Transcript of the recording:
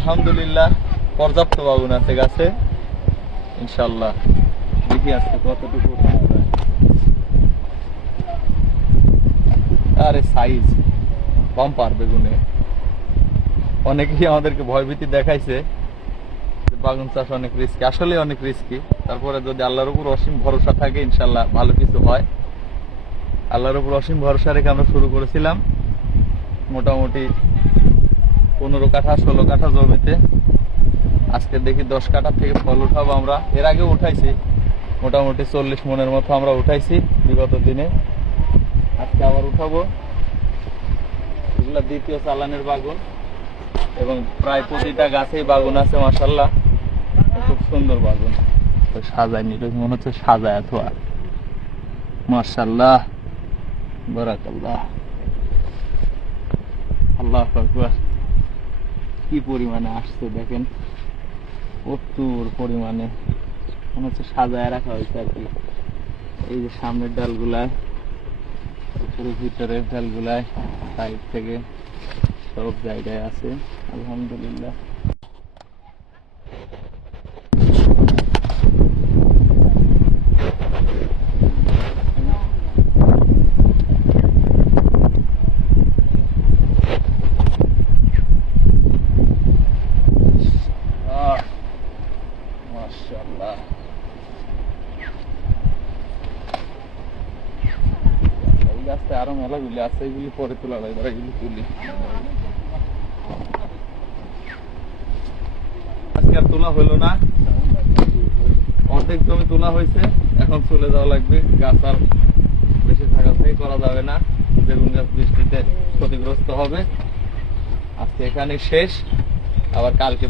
আলহামদুলিল্লাহ, পর্যাপ্ত বাগুন আছে গাছে। ইনশাল্লাহ দেখি আজকে কতটুকু আরে সাইজ বাম্পার বেগুনে। অনেকেই আমাদেরকে ভয়ভীতি দেখাইছে বাগুন চাষ অনেক রিস্কি আসলে অনেক রিস্কি তারপরে যদি আল্লাহর উপর অসীম ভরসা থাকে ইনশাল্লাহ ভালো কিছু হয়। আল্লাহর উপর অসীম ভরসা রেখে আমরা শুরু করেছিলাম। মোটামুটি পনেরো কাঠা, ষোলো কাঠা জমিতে। আজকে দেখি দশ কাঠা থেকে ফল উঠাবো আমরা। এর আগে উঠাইছি, মোটামুটি চল্লিশ মনের মতো আমরা উঠাইছি বিগত দিনে। আজকে আবার উঠাবো। এগুলা দ্বিতীয় চালানের বাগুন এবং প্রায় প্রতিটা গাছেই বাগুন আছে মাসাল্লাহ খুব সুন্দর বাগুন। তো সাজায় নিল, মনে হচ্ছে সাজায় অথবা মার্শাল্লাহ বারাকাল্লাহ। আল্লাহ আকবার। কি পরিমাণে আসছে দেখেন? প্রচুর পরিমাণে। মনে হচ্ছে সাজায় রাখা হয়েছে আর কি। এই যে সামনের ডালগুলায় ভিতরের ডালগুলায় সাইড থেকে সব জায়গায় আছে, আলহামদুলিল্লাহ। মাশাআল্লাহ। আছে, এগুলি পরে তোলা এবার এগুলি তুলি। আজকে আর তোলা হলো না। অর্ধেক জমি তোলা হয়েছে এখন চলে যাওয়া লাগবে। গাছ আর বেশি থাকা থেকে করা যাবে না। বেগুন গাছ বৃষ্টিতে ক্ষতিগ্রস্ত হবে। আজকে এখানে শেষ, আবার কালকে